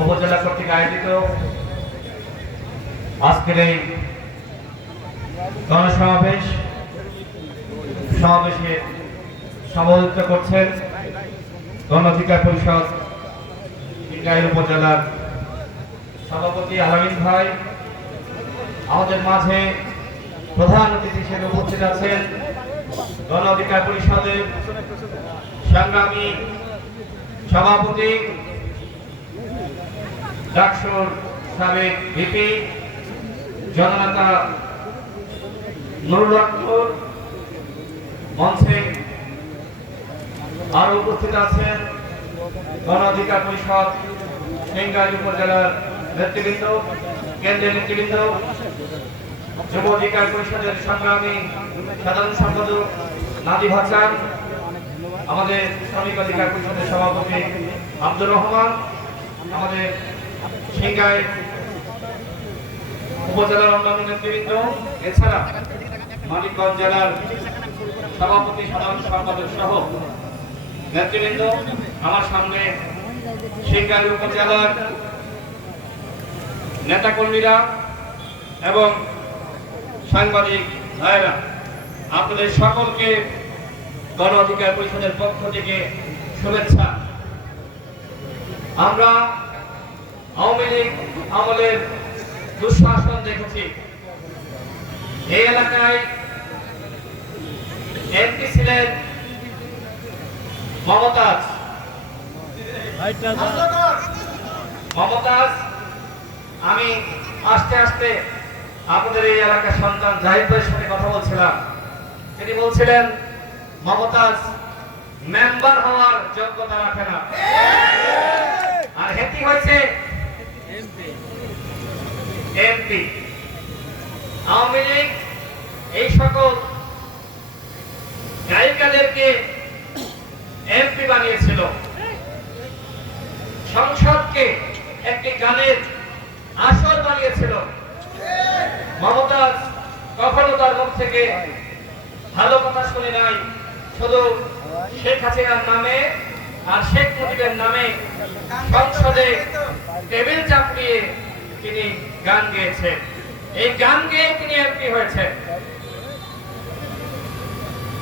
উপজেলা কর্তৃক আয়োজিত আজকের এই সমাবেশে সভাপতিত্ব করছেন গণ অধিকার পরিষদ সিংগাইর উপজেলার সভাপতি আলামিন ভাই। আমাদের মাঝে প্রধান অতিথি হিসেবে উপস্থিত আছেন গণ অধিকার পরিষদের সংগ্রামী সভাপতি ডাকসুর সাবেক ভিপি জননেতা নুরুল আকবর। মঞ্চে আরো উপস্থিত আছেন গণ অধিকার পরিষদ সিংগাইর উপজেলার নেতৃবৃন্দ, কেন্দ্রীয় নেতৃবৃন্দ, যুব অধিকার পরিষদের সংগ্রামী সাধারণ সম্পাদক নাদিব হাসান, আমাদের শ্রমিক অধিকার পরিষদের সভাপতি আব্দুর রহমান, আমাদের সিংগাইর উপজেলার অন্যান্য নেতৃবৃন্দ, এছাড়া মানিকগঞ্জ জেলার সভাপতি সাধারণ সম্পাদক সহ নেতৃবৃন্দ, আমার সামনে সিংগাইর উপজেলার নেতাকর্মীরা এবং সাংবাদিক ভাইরা, আপনাদের সকলকে গণ অধিকার পরিষদের পক্ষ থেকে শুভেচ্ছা। আমরা আওয়ামী লীগ আমলের দুঃশাসন দেখেছি। এই এলাকায় এমপি ছিলেন মমতাজ। আমি আস্তে আস্তে আপনাদের এই এলাকার সন্তান জাহিদ ভাইয়ের সাথে কথা বলছিলাম। তিনি বলছিলেন মমতাজ মেম্বার হওয়ার যোগ্যতা রাখে না, আর হেতি হয়েছে এমপি। আওয়ামী লীগ এই সকল গায়িকাদেরকে এমপি বানিয়েছিল, সংসদকে একটি গানের আসর বানিয়েছিল। মমতাজ কখনো তার মুখ থেকে ভালো কথা শুনে নাই, শুধু শেখ হাসিনার নামে আর শেখ মুজিবের নামে সংসদে টেবিল চাপিয়ে তিনি গান গেয়েছেন। এই গান গেয়ে তিনি এমপি হয়েছেন।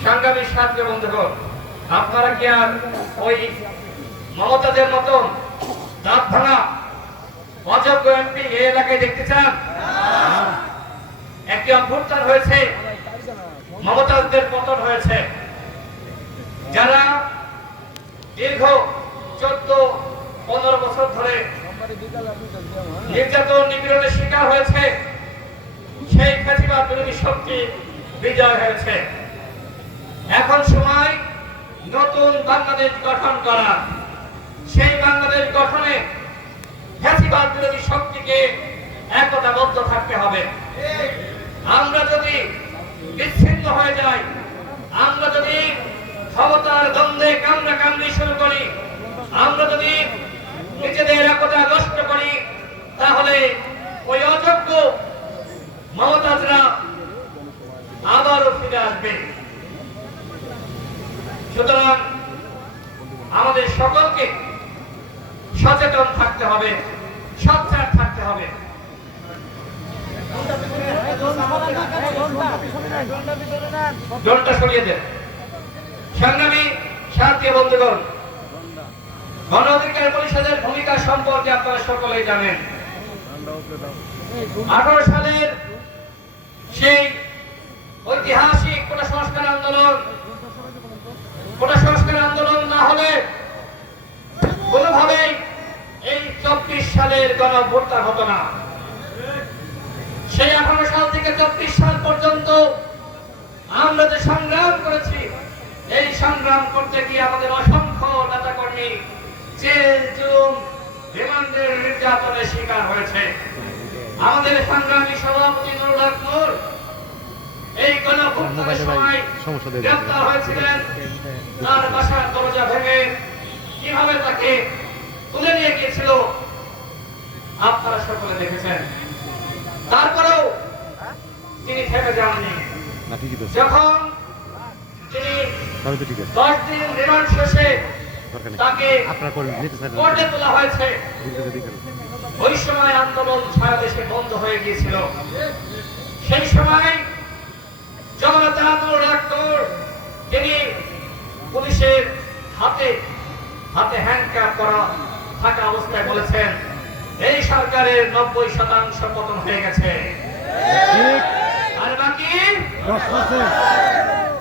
সংগ্রামী সাথী বন্ধুগণ, আপনারা কি আর ওই মমতাজের মতন দাঁত ভাঙা অযোগ্য এমপি এই এলাকায় দেখতে চান? একটি অভ্যুত্থান হয়েছে, মমতাজদের পতন হয়েছে। যারা দীর্ঘ 14-15 বছর ধরে নির্যাতন নিপীড়নের শিকার হয়েছে, সেই ফ্যাসিবাদ বিরোধী শক্তি বিজয় হয়েছে। এখন সময় নতুন বাংলাদেশ গঠন করা। সেই বাংলাদেশ গঠনে ফ্যাসিবাদ বিরোধী শক্তিকে একতাবদ্ধ থাকতে হবে। আমরা যদি বিচ্ছিন্ন হয়ে যাই, আমরা যদি ক্ষমতার দ্বন্দ্বে কামড়াকামড়ি শুরু করি, আমরা যদি নিজেদের একতা নষ্ট করি, তাহলে ওই অযোগ্য মমতাজরা আবারও ফিরে আসবে। সুতরাং আমাদের সকলকে সচেতন থাকতে হবে, সোচ্চার থাকতে হবে। সংগ্রামী সাথী বন্ধুগণ, গণ অধিকার পরিষদের ভূমিকা সম্পর্কে আপনারা সকলেই জানেন। 18 সালের সেই ঐতিহাসিক কোটা সংস্কার আন্দোলন না হলে কোনোভাবেই এই 24 সালের গণ অভ্যুত্থান হতো না। সেই 18 সাল থেকে 24 সাল পর্যন্ত আমরা যে সংগ্রাম করেছি, এই সংগ্রাম করতে গিয়ে আমাদের অসংখ্য নেতাকর্মী জেল, জুলুম, রিমান্ডের নির্যাতনের শিকার হয়েছে। আমাদের সংগ্রামী সভাপতি নুরুল আকবর এই গণ অভ্যুত্থানের সময় গ্রেফতার হয়েছিলেন। তার বাসার দরজা ভেঙে কিভাবে তাকে তুলে নিয়ে গিয়েছিল আপনারা সকলে দেখেছেন। তারপরেও তিনি থেমে যাননি। যখন তিনি 10 দিন রিমান্ড শেষে তাকে কোর্টে তোলা হয়েছে। ওই সময় আন্দোলন সারা দেশে বন্ধ হয়ে গিয়েছিল। সেই সময় জগন্নাথ ডাক্তার তিনি পুলিশের হাতে হাতে হ্যান্ডকাপ করা থাকা অবস্থায় বলেছেন এই সরকারের 90% পতন হয়ে গেছে, আর বাকি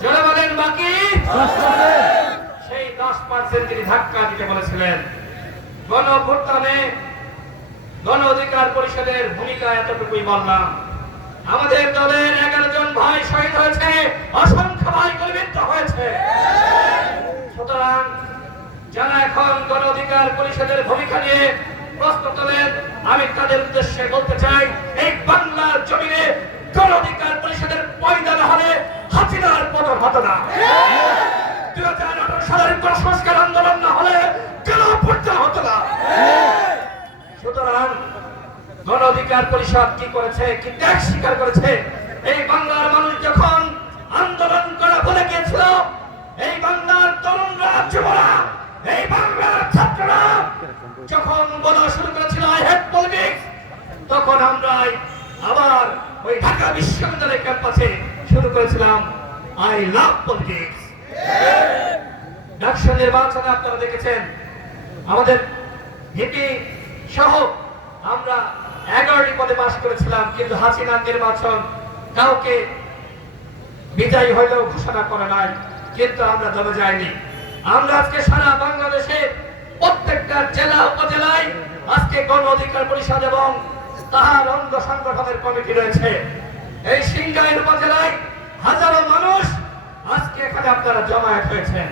যারা বলেন বাকি সেই 10% তিনি ধাক্কা দিতে বলেছিলেন। গণ অভ্যুত্থানে গণ অধিকার পরিষদের ভূমিকা এতটুকুই বললাম। আমাদের দলের 11 জন ভাই শহীদ হয়েছে, অসংখ্য ভাই গুলিবিদ্ধ হয়েছে। সুতরাং যারা এখন গণ অধিকার পরিষদের ভূমিকা নিয়ে প্রশ্ন তোলেন, আমি তাদের উদ্দেশ্যে বলতে চাই এই বাংলার জমিনে গণ অধিকার পরিষদের পয়দা না হলে হাসিনার পতন হতো না। 2018 সালের সংস্কার আন্দোলন না হলে গণ অভ্যুত্থান হতো না। সুতরাং গণ অধিকার পরিষদ কি করেছে, কি ত্যাগ স্বীকার করেছে। এই বাংলার মানুষ যখন আন্দোলন করা ভুলে গিয়েছিল, এই বাংলার তরুণরা যুবরা, এই বাংলার ছাত্ররা যখন বলা শুরু করেছিল আই হেট পলিটিক্স, তখন আমরা আবার ওই ঢাকা বিশ্ববিদ্যালয় ক্যাম্পাসে শুরু করেছিলাম আই লাভ পলিটিক্স। ডাকসু নির্বাচনে আপনারা দেখেছেন আমাদের ভিপি সহ আমরা 11টি পদে পাশ করেছিলাম, কিন্তু হাসিনার নির্বাচন কাউকে বিজয়ী হইলেও ঘোষণা করে নাই, কিন্তু আমরা দলে যাইনি। আমরা আজকে সারা বাংলাদেশে প্রত্যেকটা জেলা উপজেলায় আজকে গণ অধিকার পরিষদ এবং তাহার অঙ্গ সংগঠনের কমিটি রয়েছে। এই সিংগাইর উপজেলায় হাজারো মানুষ আজকে এখানে আপনারা জমায়েত হয়েছেন।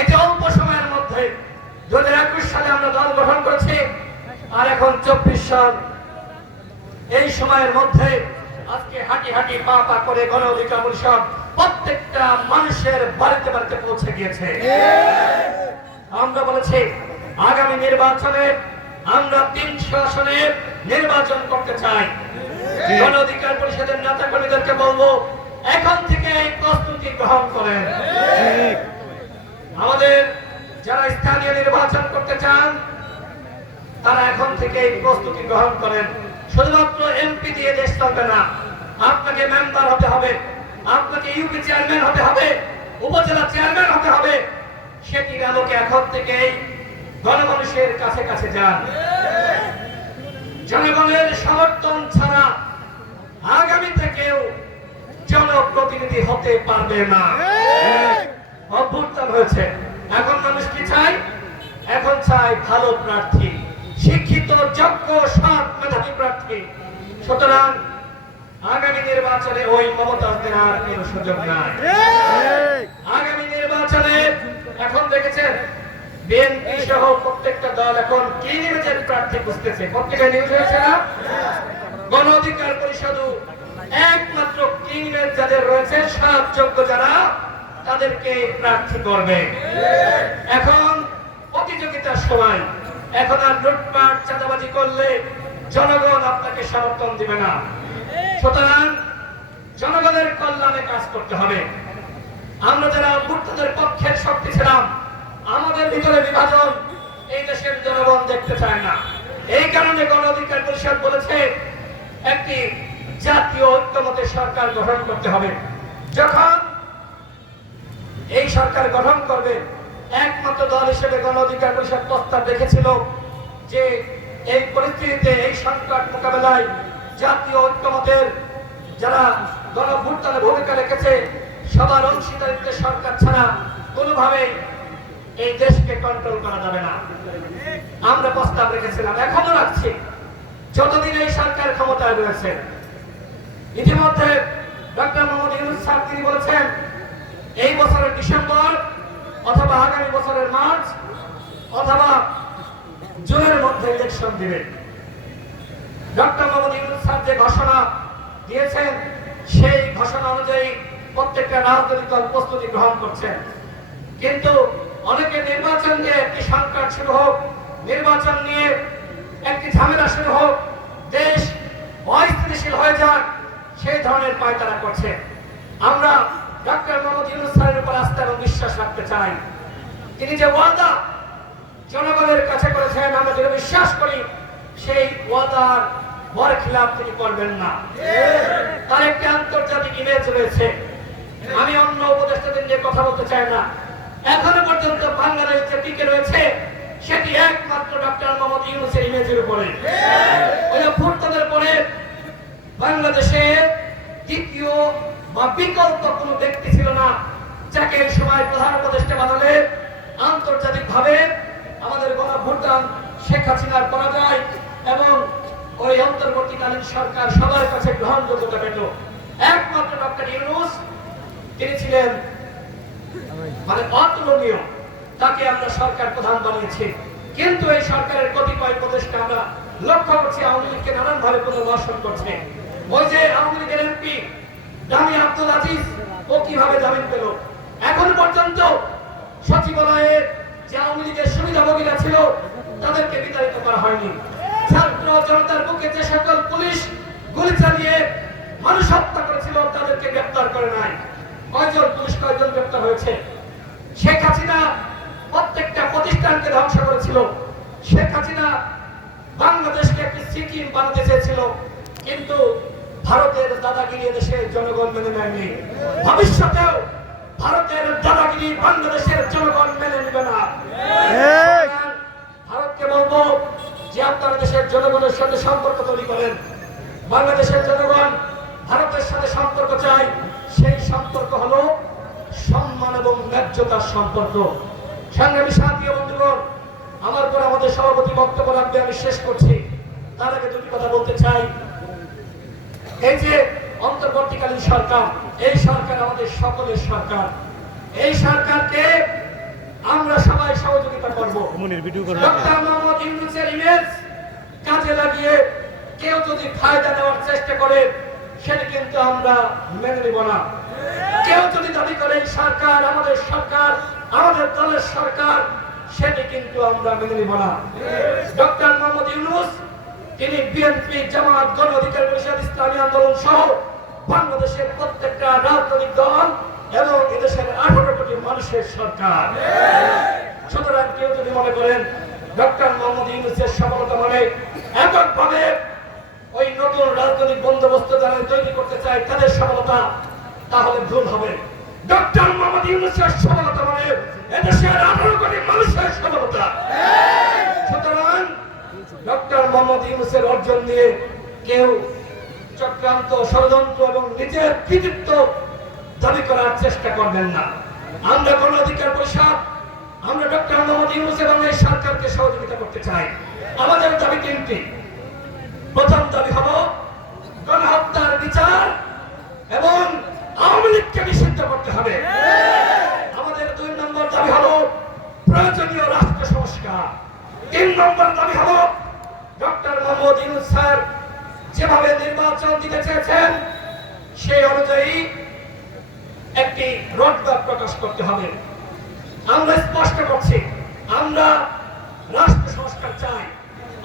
এতে অল্প সময়ের মধ্যে 2021 সালে আমরা দল গঠন করেছি, আর এখন 24 সাল, এই সময়ের মধ্যে আজকে হাঁটি হাঁটি পা পা করে গণ অধিকার পরিষদ প্রত্যেকটা মানুষের বাড়িতে বাড়িতে পৌঁছে গিয়েছে। আমরা বলেছি আগামী নির্বাচনে আমরা 300 আসনে নির্বাচন করতে চাই। গণ অধিকার পরিষদের নেতা কর্মীদেরকে বলবো এখন থেকে এই প্রস্তুতি গ্রহণ করেন। আমাদের যারা স্থানীয় নির্বাচন করতে চান তারা এখন থেকে এই প্রস্তুতি গ্রহণ করেন। শুধুমাত্র এমপি দিয়ে দেশ চলবে না, আপনাকে মেম্বার হতে হবে, আপনাকে ইউপি চেয়ারম্যান হতে হবে, উপজেলা চেয়ারম্যান হতে হবে। সেটির আলোকে এখন থেকেই গণমানুষের কাছে কাছে যান। জনগণের সমর্থন ছাড়া আগামীতে কেউ জনপ্রতিনিধি হতে পারবে না। অভ্যুত্থান হয়েছে, এখন মানুষ কি চায়? এখন চায় ভালো প্রার্থী, শিক্ষিত, যোগ্য, সৎ, মেধাবী প্রার্থী। সুতরাং আগামী নির্বাচনে ওই মমতাজদের আর কোনো সুযোগ নাই। আগামী নির্বাচনে এখন দেখেছেন বিএনপি সহ প্রত্যেকটা দল এখন কি নিউজের প্রার্থী খুঁজতেছে। প্রত্যেকটা নিউজ হয়েছে না? গণ অধিকার পরিষদ একমাত্র কিংয়ের যাদের রয়েছে সৎ, যোগ্য যারা, তাদেরকে প্রার্থী করবে। এখন প্রতিযোগিতার সময়, এখন আর লুটপাট চাঁদাবাজি করলে জনগণ আপনাকে সমর্থন দিবে না। সুতরাং জনগণের কল্যাণে কাজ করতে হবে। আমরা যারা অভ্যুত্থানের পক্ষের শক্তি ছিলাম, আমাদের ভিতরে বিভাজন এই দেশের জনগণ দেখতে চায় না। এই কারণে গণ অধিকার পরিষদ বলেছে একটি জাতীয় ঐক্যমতের সরকার গঠন করতে হবে। যখন এই সরকার গঠন করবে, একমাত্র দল হিসেবে গণ অধিকার পরিষদ প্রস্তাব রেখেছিল যে এই পরিস্থিতিতে, এই সংকট মোকাবেলায় জাতীয় ঐক্যমতের যারা গণ অভ্যুত্থানে ভূমিকা রেখেছে সবার অংশীদারিত্বে সরকার ছাড়া কোনোভাবেই এই দেশকে কন্ট্রোল করা যাবে না। আমরা প্রস্তাব রেখেছিলাম, এখনো রাখছি, যতদিন এই সরকার ক্ষমতায় রয়েছে। ইতিমধ্যে ডক্টর মোহাম্মদ ইউনূস স্যার তিনি বলেছেন এই বছরের ডিসেম্বর অথবা আগামী বছরের মার্চ অথবা জুনের মধ্যে ইলেকশন দিবে। ডক্টর মোহাম্মদ ইউনূস স্যার যে ঘোষণা দিয়েছেন সেই ঘোষণা অনুযায়ী প্রত্যেকটা রাজনৈতিক দল প্রস্তুতি গ্রহণ করছেন। কিন্তু অনেকে নির্বাচন নিয়ে একটি সংকট শুরু হোক, নির্বাচন নিয়ে একটি ঝামেলা শুরু হোক, দেশ অস্থিতিশীল হয়ে যাক, সেই ধরনের পায়তারা করছে। আমরা ডক্টর মোহাম্মদ ইউনূস স্যারের উপর আস্থা এবং বিশ্বাস রাখতে চাই। তিনি যে ওয়াদা জনগণের কাছে করেছেন, আমরা যেটা বিশ্বাস করি সেই ওয়াদার বরখিলাপ তিনি করবেন না। তার একটি আন্তর্জাতিক ইমেজ রয়েছে। আমি অন্য উপদেষ্টাদের নিয়ে কথা বলতে চাই না। এখনো পর্যন্ত বাংলাদেশ যে টিকে রয়েছে সেটি একমাত্র ডক্টর মোহাম্মদ ইউনূসের ইমেজের উপরে। ওই ফুরতাদের পরে বাংলাদেশে দ্বিতীয় বা বিকল্প কোনো ব্যক্তি ছিল না যাকে এই সময় প্রধান উপদেষ্টা বানালে আন্তর্জাতিকভাবে আমাদের গণভোটান শেখ হাসিনার পরাজয় এবং ওই অন্তর্বর্তীকালীন সরকার সবার কাছে গ্রহণযোগ্যতা পেত। একমাত্র ডক্টর ইউনূস তিনি ছিলেন মানে অতুলনীয়। তাকে আমরা সরকার প্রধান বানিয়েছি। কিন্তু এই সরকারের কতিপয় উপদেষ্টা আমরা লক্ষ্য করছি আওয়ামী লীগকে নানান ভাবে পুনর্বাসন করছে। ওই যে আওয়ামী লীগের এমপি দামি আব্দুল আজিজ, ও কিভাবে জামিন পেল? এখন পর্যন্ত সচিবালয়ে যে আওয়ামী লীগের সুবিধাভোগীরা ছিল তাদেরকে বিতাড়িত করা হয়নি। ছাত্র জনতার বুকে যে সকল পুলিশ গুলি চালিয়ে মানুষ হত্যা করেছিল তাদেরকে গ্রেপ্তার করে নাই। কয়জন পুলিশ কয়জন গ্রেপ্তার হয়েছে? শেখ হাসিনা প্রত্যেকটা প্রতিষ্ঠানকে ধ্বংস করেছিল। শেখ হাসিনা বাংলাদেশকে একটি সিকিম বানাতে চেয়েছিল, কিন্তু ভারতের দাদাগিরি দেশের জনগণ মেনে নেয়নি। ভবিষ্যতেও ভারতের দাদাগিরি বাংলাদেশের জনগণ মেনে নেবে না। ভারতকে বলবো যে আপনারা দেশের জনগণের সাথে সম্পর্ক তৈরি করেন। বাংলাদেশের জনগণ ভারতের সাথে সম্পর্ক চায়, সেই সম্পর্ক হলো সম্মান এবং ন্যায্যতার সম্পর্ক। সংগ্রামী সাথী বন্ধুগণ, আমার পর আমাদের সভাপতি বক্তব্য রাখবে, আমি শেষ করছি। তার আগে দুটি কথা বলতে চাই। এই যে অন্তর্বর্তীকালীন সরকার, এই সরকার আমাদের সকলের সরকার। এই সরকারকে আমরা সবাই সহযোগিতা করব। ডক্টর মোহাম্মদ ইউনূসের ইমেজ কাজে লাগিয়ে কেউ যদি ফায়দা নেওয়ার চেষ্টা করে সেটা কিন্তু আমরা মেনে নিব না। কেউ যদি দাবি করে এই সরকার আমাদের সরকার, আমাদের দলের সরকার, সেটি কিন্তু আমরা মেনে নিব না। ডক্টর মোহাম্মদ ইউনূস তিনি বিএনপি, জামাত, গণ অধিকার পরিষদ, ইসলামী আন্দোলন সহ বাংলাদেশের প্রত্যেকটা রাজনৈতিক দল এবং এদেশের 18 কোটি মানুষের সরকার। সুতরাং কেউ যদি মনে করেন ডক্টর মোহাম্মদ ইউনূসের সফলতা মানে এককভাবে ওই নতুন রাজনৈতিক বন্দোবস্ত যারা তৈরি করতে চায় তাদের সফলতা, তাহলে ভুল হবে। ডক্টর মোহাম্মদ ইউনূসের সফলতা মানে এদেশের 18 কোটি মানুষের সফলতা। সুতরাং ডক্টর মোহাম্মদ ইউনূসের অর্জন নিয়ে কেউ চক্রান্ত, ষড়যন্ত্র এবং নিজের কৃতিত্ব দাবি করার চেষ্টা করবেন না। আমরা গণ অধিকার পরিষদ, আমরা ডক্টর মোহাম্মদ ইউনূস এবং এই সরকারকে সহযোগিতা করতে চাই। আমাদের দাবি তিনটি। প্রথম দাবি হলো গণহত্যার বিচার এবং আওয়ামী লীগকে নিষিদ্ধ করতে হবে। আমাদের 2 নম্বর দাবি হলো প্রয়োজনীয় রাষ্ট্র সংস্কার। 3 নম্বর দাবি হলো ডক্টর মোহাম্মদ ইউনূস স্যার যেভাবে নির্বাচন দিতে চেয়েছেন সেই অনুযায়ী একটি রোডম্যাপ প্রকাশ করতে হবে। আমরা স্পষ্ট করছি, আমরা রাষ্ট্র সংস্কার চাই,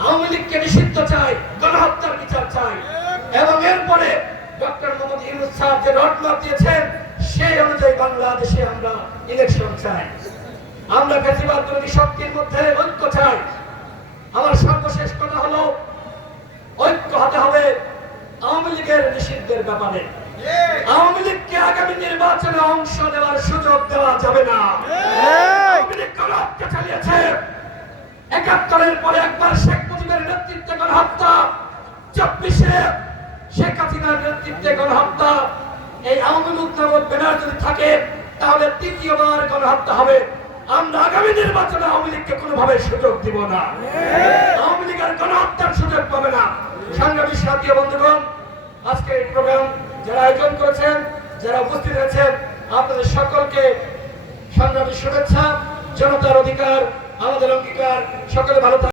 আওয়ামী লীগকে নিষিদ্ধ চাই, গণহত্যার বিচার চাই এবং এরপরে ডক্টর মোহাম্মদ ইউনূস স্যার যে রোডম্যাপ দিয়েছেন সেই অনুযায়ী বাংলাদেশে আমরা ইলেকশন চাই। আমরা ফ্যাসিবাদ বিরোধী শক্তির মধ্যে ঐক্য চাই। আমার সর্বশেষ কথা হলো ঐক্য হতে হবে আওয়ামী লীগের নিষিদ্ধের ব্যাপারে। আওয়ামী লীগকে আগামী নির্বাচনে অংশ নেওয়ার সুযোগ দেওয়া যাবে না। আওয়ামী লীগ গণহত্যা চালিয়েছে। ৭১-এর পরে একবার শেখ মুজিবের নেতৃত্বে গণহত্যা, ২৪-এ শেখ হাসিনার নেতৃত্বে গণহত্যা। এই আওয়ামী লীগ নামক ব্যানার যদি থাকে তাহলে তৃতীয়বার গণহত্যা হবে। আমরা আগামী নির্বাচনে আওয়ামী লীগকে কোনোভাবে সুযোগ দিব না। আওয়ামী লীগের গণহত্যার সুযোগ পাবে না। সংগ্রামী সাথী বন্ধুগণ, আজকে এই প্রোগ্রাম যারা আয়োজন করেছেন, যারা উপস্থিত হয়েছেন, আপনাদের সকলকে সংগ্রামী শুভেচ্ছা। জনতার অধিকার আমাদের অঙ্গীকার। সকলে ভালো থাকুন।